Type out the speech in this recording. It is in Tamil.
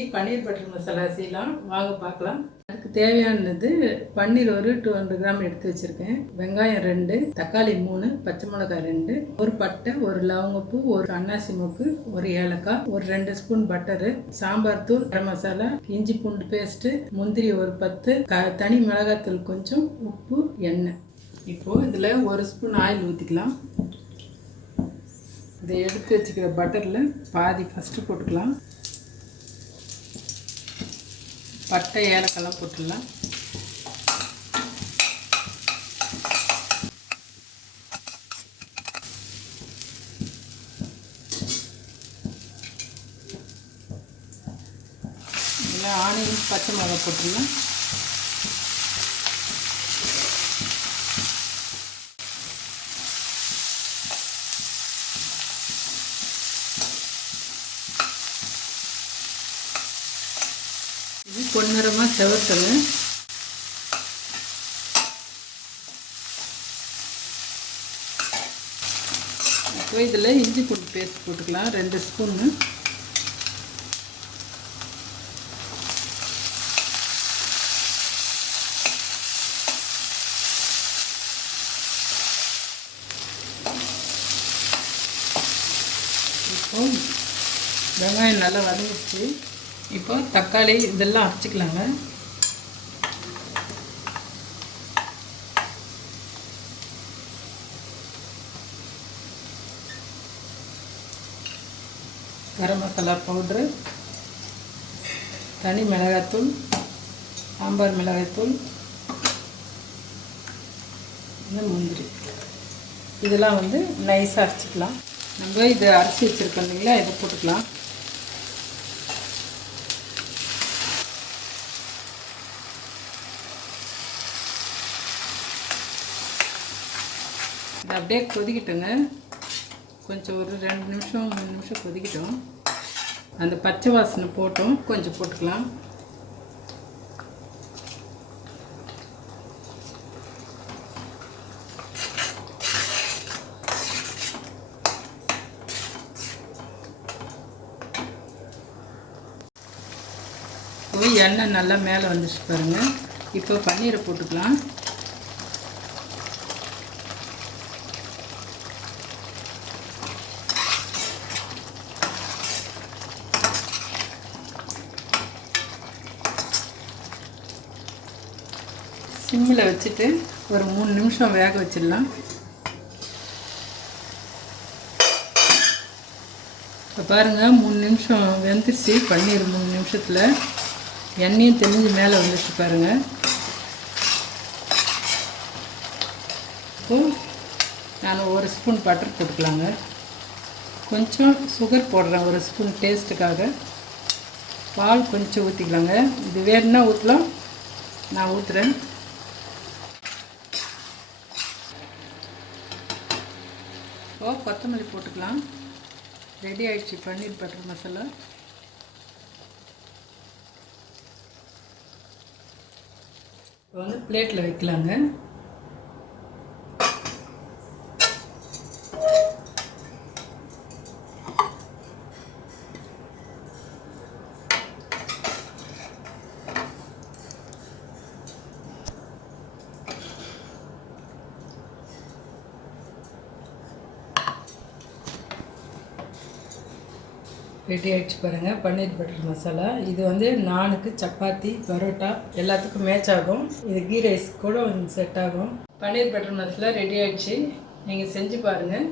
இன்றைக்கி பன்னீர் பட்டர் மசாலா செய்யலாம், வாங்க பார்க்கலாம். அதுக்கு தேவையானது பன்னீர் ஒரு 200 கிராம் எடுத்து வச்சுருக்கேன், வெங்காயம் 2, தக்காளி 3, பச்சை மிளகாய் 2, ஒரு பட்டை, ஒரு லவங்கப்பூ, ஒரு அன்னாசி மூக்கு, ஒரு ஏலக்காய், ஒரு 2 ஸ்பூன் பட்டரு, சாம்பார் தூள், கரம் மசாலா, இஞ்சி பூண்டு பேஸ்ட்டு, முந்திரி ஒரு 10, தனி மிளகாய்த்தூள் கொஞ்சம், உப்பு, எண்ணெய். இப்போது இதில் ஒரு ஸ்பூன் ஆயில் ஊற்றிக்கலாம். இதை எடுத்து வச்சுக்கிற பட்டரில் பாதி ஃபஸ்ட்டு போட்டுக்கலாம். பட்டை ஏலக்காய்லாம் போட்டுடலாம். இதில் ஆனியன் பச்சை மிளகாய் போட்டுடலாம். இது பொன்னிறமாக செவத்தணும். இப்போ இதில் இஞ்சி பூண்டு பேஸ்ட் போட்டுக்கலாம், 2 ஸ்பூன்னு. இப்போ வெங்காயம் நல்லா வதங்கிடுச்சு. இப்போ தக்காளி இதெல்லாம் அரைச்சிக்கலாங்க. கரம் மசாலா பவுட்ரு, தனி மிளகாய்த்தூள், சாம்பார் மிளகாய்த்தூள், முந்திரி, இதெல்லாம் நைஸாக அரைச்சிக்கலாம். நம்ம இதை அரைச்சி வச்சுருக்கோம் இல்லைங்களா, இதை போட்டுக்கலாம். இது அப்படியே கொதிக்கிட்டுங்க. கொஞ்சம் ஒரு 2 நிமிஷம் 3 நிமிஷம் கொதிக்கிட்டோம். அந்த பச்சை வாசனை போட்டோம், கொஞ்சம் போட்டுக்கலாம். எண்ணெய் நல்லா மேலே வந்துச்சு பாருங்கள். இப்போ பன்னீரை போட்டுக்கலாம். சிம்மில் வச்சுட்டு ஒரு 3 நிமிஷம் வேக வச்சிடலாம். இப்போ பாருங்கள் 3 நிமிஷம் வெந்துருச்சு பன்னீர். 3 நிமிஷத்தில் எண்ணெயும் தெளிஞ்சு மேலே வந்துச்சு பாருங்கள். இப்போது நான் ஒரு ஸ்பூன் பட்டர் போட்டுக்கலாங்க. கொஞ்சம் சுகர் போடுறேன், ஒரு ஸ்பூன் டேஸ்ட்டுக்காக. பால் கொஞ்சம் ஊற்றிக்கலாங்க. இது வேணுன்னா ஊற்றலாம், நான் ஊற்றுறேன். இப்போ கொத்தமல்லி போட்டுக்கலாம். ரெடி ஆகிடுச்சு பன்னீர் பட்டர் மசாலா. இப்போ பிளேட்டில் வைக்கலாங்க. ரெடி ஆகிடுச்சு பாருங்கள் பன்னீர் பட்டர் மசாலா. இது நானுக்கு, சப்பாத்தி, பரோட்டா எல்லாத்துக்கும் மேட்ச் ஆகும். இது கீ ரைஸ் கூட செட் ஆகும். பன்னீர் பட்டர் மசாலா ரெடி ஆகிடுச்சு. நீங்கள் செஞ்சு பாருங்கள்.